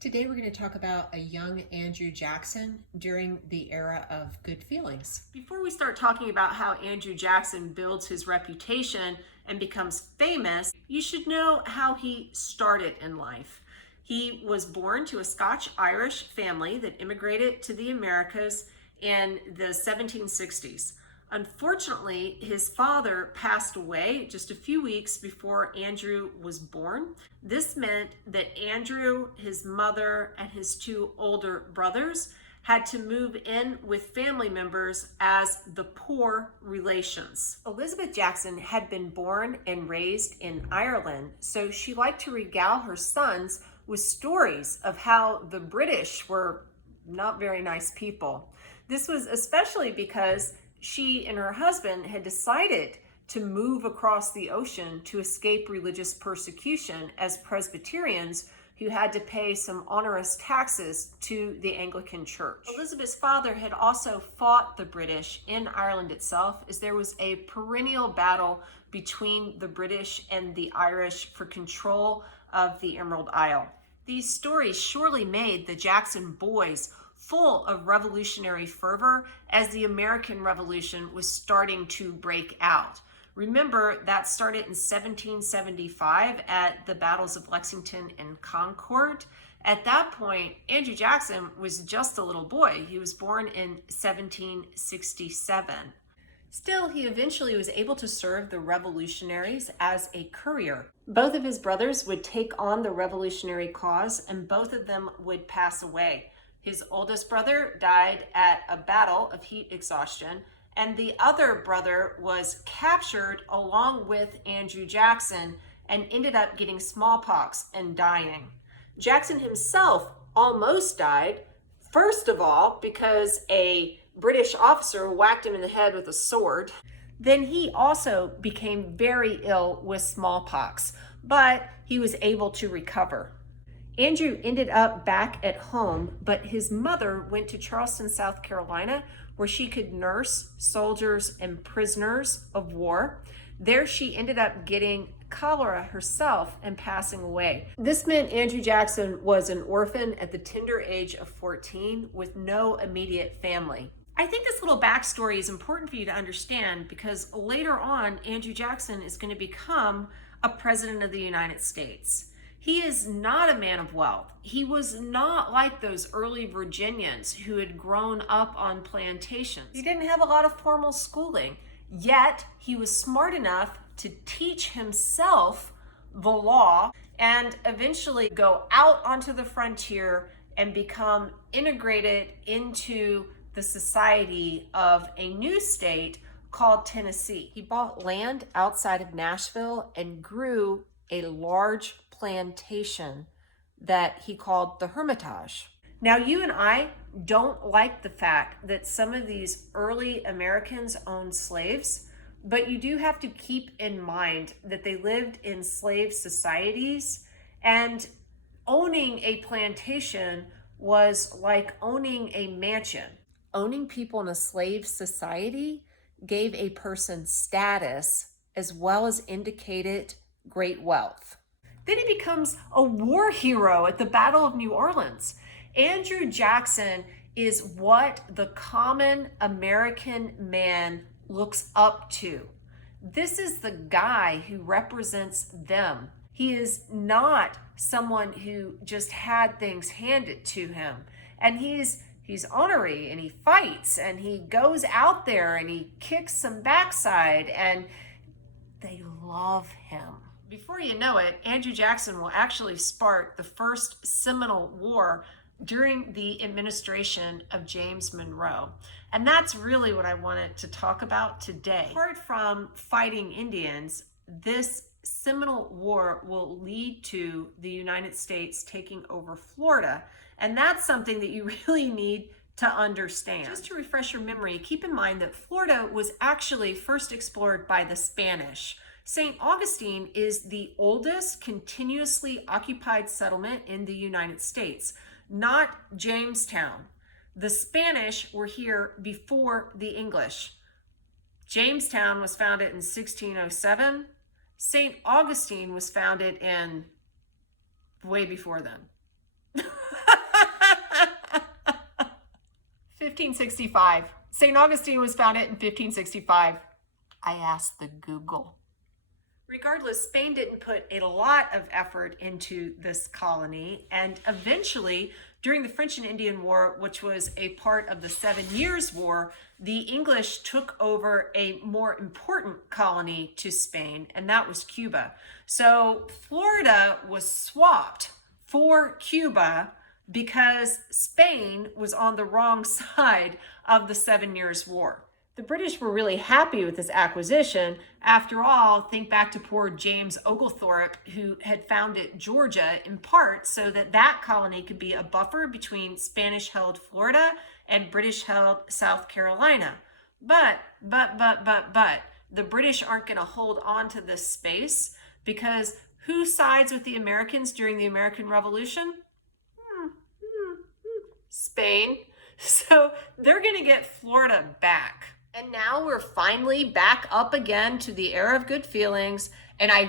Today we're going to talk about a young Andrew Jackson during the era of good feelings. Before we start talking about how Andrew Jackson builds his reputation and becomes famous, you should know how he started in life. He was born to a Scotch-Irish family that immigrated to the Americas in the 1760s. Unfortunately, his father passed away just a few weeks before Andrew was born. This meant that Andrew, his mother, and his two older brothers had to move in with family members as the poor relations. Elizabeth Jackson had been born and raised in Ireland, so she liked to regale her sons with stories of how the British were not very nice people. This was especially because she and her husband had decided to move across the ocean to escape religious persecution as Presbyterians who had to pay some onerous taxes to the Anglican Church. Elizabeth's father had also fought the British in Ireland itself, as there was a perennial battle between the British and the Irish for control of the Emerald Isle. These stories surely made the Jackson boys full of revolutionary fervor as the American Revolution was starting to break out. Remember, that started in 1775 at the battles of Lexington and Concord. At that point, Andrew Jackson was just a little boy. He was born in 1767. Still, he eventually was able to serve the revolutionaries as a courier. Both of his brothers would take on the revolutionary cause, and both of them would pass away. His oldest brother died at a battle of heat exhaustion, and the other brother was captured along with Andrew Jackson and ended up getting smallpox and dying. Jackson himself almost died, first of all, because a British officer whacked him in the head with a sword. Then he also became very ill with smallpox, but he was able to recover. Andrew ended up back at home, but his mother went to Charleston, South Carolina, where she could nurse soldiers and prisoners of war. There she ended up getting cholera herself and passing away. This meant Andrew Jackson was an orphan at the tender age of 14 with no immediate family. I think this little backstory is important for you to understand because later on, Andrew Jackson is going to become a president of the United States. He is not a man of wealth. He was not like those early Virginians who had grown up on plantations. He didn't have a lot of formal schooling, yet he was smart enough to teach himself the law and eventually go out onto the frontier and become integrated into the society of a new state called Tennessee. He bought land outside of Nashville and grew a large plantation that he called the Hermitage. Now, you and I don't like the fact that some of these early Americans owned slaves, but you do have to keep in mind that they lived in slave societies, and owning a plantation was like owning a mansion. Owning people in a slave society gave a person status as well as indicated great wealth. Then he becomes a war hero at the Battle of New Orleans. Andrew Jackson is what the common American man looks up to. This is the guy who represents them. He is not someone who just had things handed to him. And he's ornery and he fights and he goes out there and he kicks some backside and they love him. Before you know it, Andrew Jackson will actually spark the First Seminole War during the administration of James Monroe. And that's really what I wanted to talk about today. Apart from fighting Indians, this Seminole War will lead to the United States taking over Florida. And that's something that you really need to understand. Just to refresh your memory, keep in mind that Florida was actually first explored by the Spanish. St. Augustine is the oldest continuously occupied settlement in the United States, not Jamestown. The Spanish were here before the English. Jamestown was founded in 1607. St. Augustine was founded in way before then. 1565. St. Augustine was founded in 1565. I asked the Google. Regardless, Spain didn't put a lot of effort into this colony, and eventually, during the French and Indian War, which was a part of the 7 Years' War, the English took over a more important colony to Spain, and that was Cuba. So Florida was swapped for Cuba because Spain was on the wrong side of the 7 Years' War. The British were really happy with this acquisition. After all, think back to poor James Oglethorpe, who had founded Georgia in part so that that colony could be a buffer between Spanish-held Florida and British-held South Carolina. But, the British aren't going to hold on to this space because who sides with the Americans during the American Revolution? Spain. So they're going to get Florida back. And now we're finally back up again to the era of good feelings. And I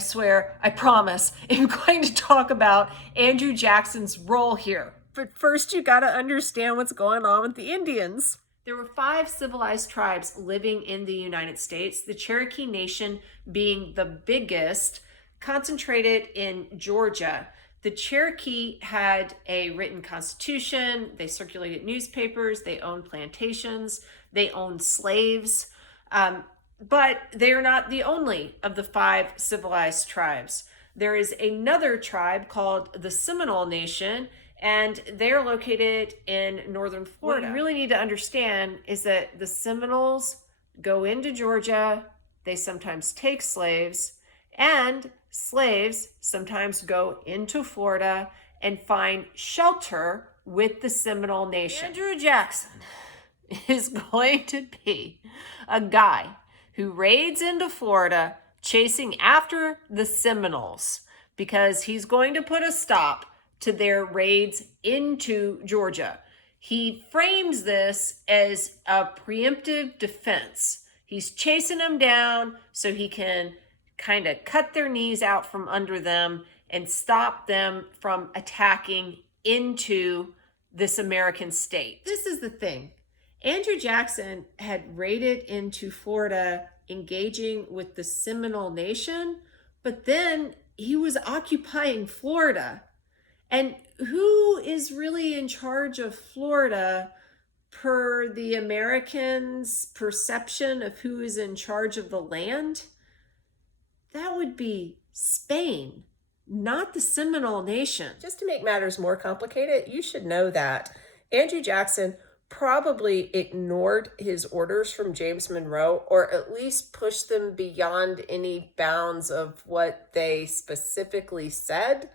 swear, I promise, I'm going to talk about Andrew Jackson's role here. But first, you got to understand what's going on with the Indians. There were 5 civilized tribes living in the United States, the Cherokee Nation being the biggest, concentrated in Georgia. The Cherokee had a written constitution, they circulated newspapers, they owned plantations, they owned slaves, but they are not the only of the 5 civilized tribes. There is another tribe called the Seminole Nation, and they're located in northern Florida. What you really need to understand is that the Seminoles go into Georgia, they sometimes take slaves, and slaves sometimes go into Florida and find shelter with the Seminole Nation. Andrew Jackson is going to be a guy who raids into Florida chasing after the Seminoles because he's going to put a stop to their raids into Georgia. He frames this as a preemptive defense. He's chasing them down so he can kind of cut their knees out from under them and stop them from attacking into this American state. This is the thing. Andrew Jackson had raided into Florida, engaging with the Seminole Nation, but then he was occupying Florida. And who is really in charge of Florida per the Americans' perception of who is in charge of the land? That would be Spain, not the Seminole Nation. Just to make matters more complicated, you should know that Andrew Jackson probably ignored his orders from James Monroe, or at least pushed them beyond any bounds of what they specifically said.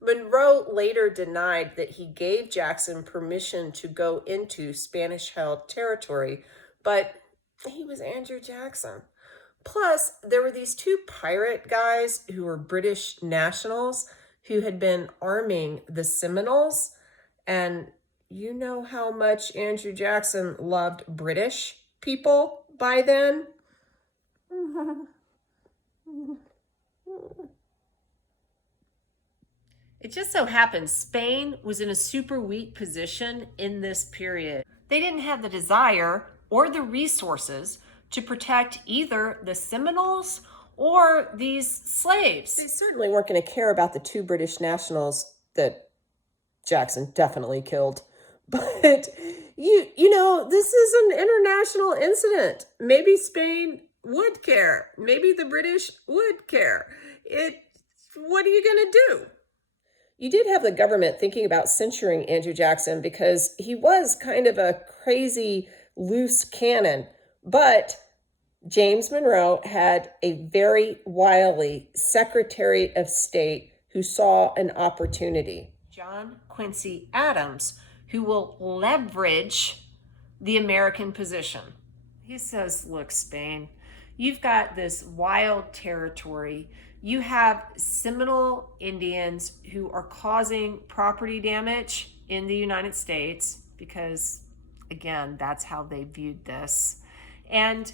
Monroe later denied that he gave Jackson permission to go into Spanish-held territory, but he was Andrew Jackson. Plus, there were these 2 pirate guys who were British nationals who had been arming the Seminoles, and you know how much Andrew Jackson loved British people by then. It just so happens Spain was in a super weak position in this period. They didn't have the desire or the resources to protect either the Seminoles or these slaves. They certainly weren't going to care about the 2 British nationals that Jackson definitely killed. But, you know, this is an international incident. Maybe Spain would care. Maybe the British would care. What are you going to do? You did have the government thinking about censuring Andrew Jackson because he was kind of a crazy, loose cannon. But James Monroe had a very wily Secretary of State who saw an opportunity. John Quincy Adams, who will leverage the American position. He says, look, Spain, you've got this wild territory. You have Seminole Indians who are causing property damage in the United States because, again, that's how they viewed this. And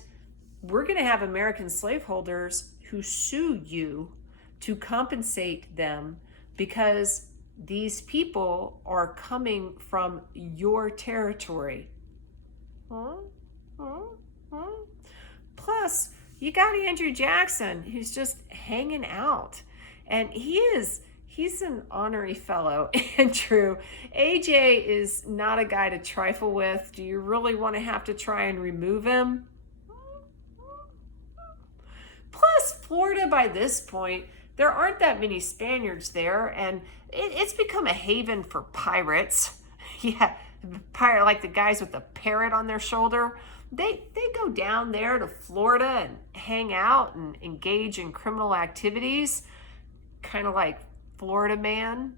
we're going to have American slaveholders who sue you to compensate them because these people are coming from your territory. Huh? Huh? Huh? Plus, you got Andrew Jackson, who's just hanging out. And he's an honorary fellow, Andrew. AJ is not a guy to trifle with. Do you really want to have to try and remove him? Plus, Florida by this point, there aren't that many Spaniards there, and it's become a haven for pirates. Yeah, pirate like the guys with the parrot on their shoulder. They go down there to Florida and hang out and engage in criminal activities, kind of like Florida Man.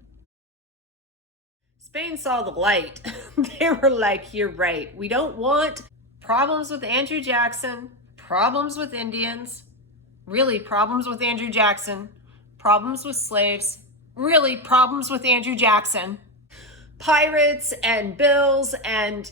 Spain saw the light. They were like, "You're right. We don't want problems with Andrew Jackson, problems with Indians, really problems with Andrew Jackson, problems with slaves, really problems with Andrew Jackson, pirates and bills and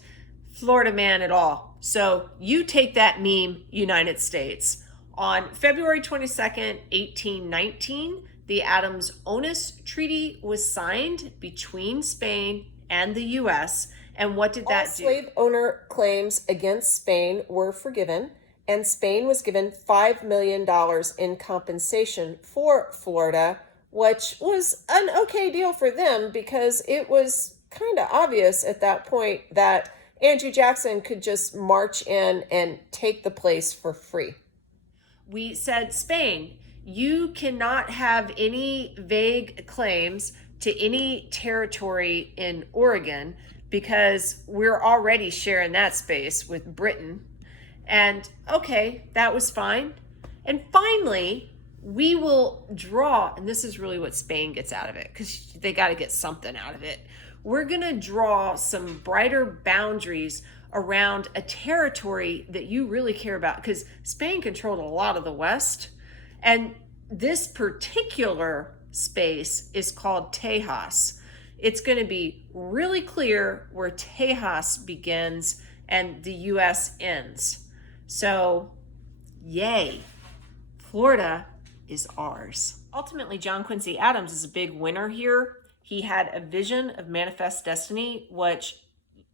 Florida Man at all." So you take that meme, United States. On February 22nd, 1819, the Adams-Onis Treaty was signed between Spain and the U.S. And what did that do? All slave owner claims against Spain were forgiven, and Spain was given $5 million in compensation for Florida, which was an okay deal for them because it was kind of obvious at that point that Andrew Jackson could just march in and take the place for free. We said, Spain, you cannot have any vague claims to any territory in Oregon because we're already sharing that space with Britain. And okay, that was fine. And finally, we will draw, and this is really what Spain gets out of it because they got to get something out of it. We're going to draw some brighter boundaries around a territory that you really care about because Spain controlled a lot of the West. And this particular space is called Tejas. It's going to be really clear where Tejas begins and the U.S. ends. So, yay, Florida is ours. Ultimately, John Quincy Adams is a big winner here. He had a vision of manifest destiny, which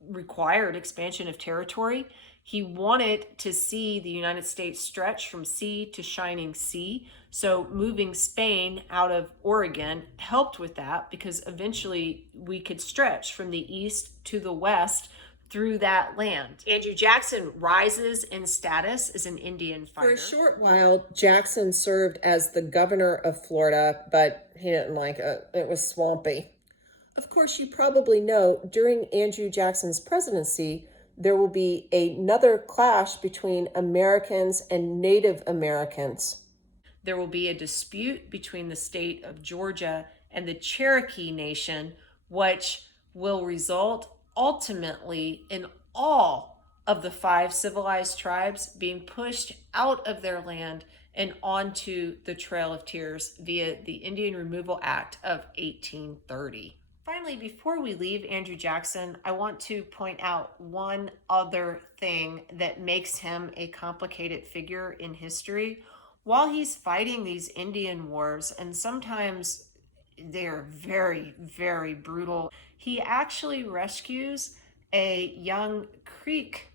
required expansion of territory. He wanted to see the United States stretch from sea to shining sea. So moving Spain out of Oregon helped with that because eventually we could stretch from the east to the west through that land. Andrew Jackson rises in status as an Indian fighter. For a short while, Jackson served as the governor of Florida, but he didn't like it. It was swampy. Of course, you probably know during Andrew Jackson's presidency, there will be another clash between Americans and Native Americans. There will be a dispute between the state of Georgia and the Cherokee Nation, which will result ultimately in all of the 5 civilized tribes being pushed out of their land and onto the Trail of Tears via the Indian Removal Act of 1830. Finally, before we leave Andrew Jackson, I want to point out one other thing that makes him a complicated figure in history. While he's fighting these Indian wars, and sometimes they're very, very brutal, he actually rescues a young Creek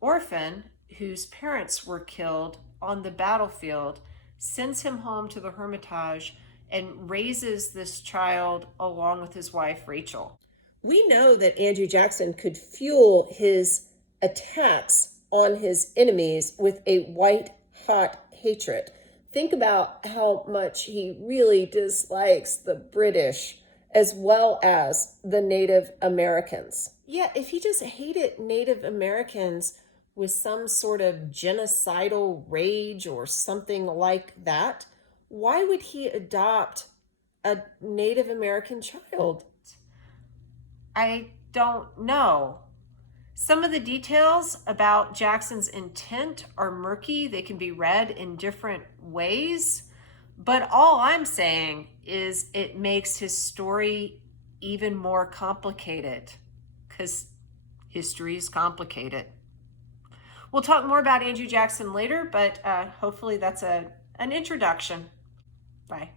orphan whose parents were killed on the battlefield, sends him home to the Hermitage, and raises this child along with his wife, Rachel. We know that Andrew Jackson could fuel his attacks on his enemies with a white-hot hatred. Think about how much he really dislikes the British as well as the Native Americans. Yeah, if he just hated Native Americans with some sort of genocidal rage or something like that, why would he adopt a Native American child? I don't know. Some of the details about Jackson's intent are murky. They can be read in different ways. But all I'm saying is it makes his story even more complicated because history is complicated. We'll talk more about Andrew Jackson later, but hopefully that's an introduction. Bye.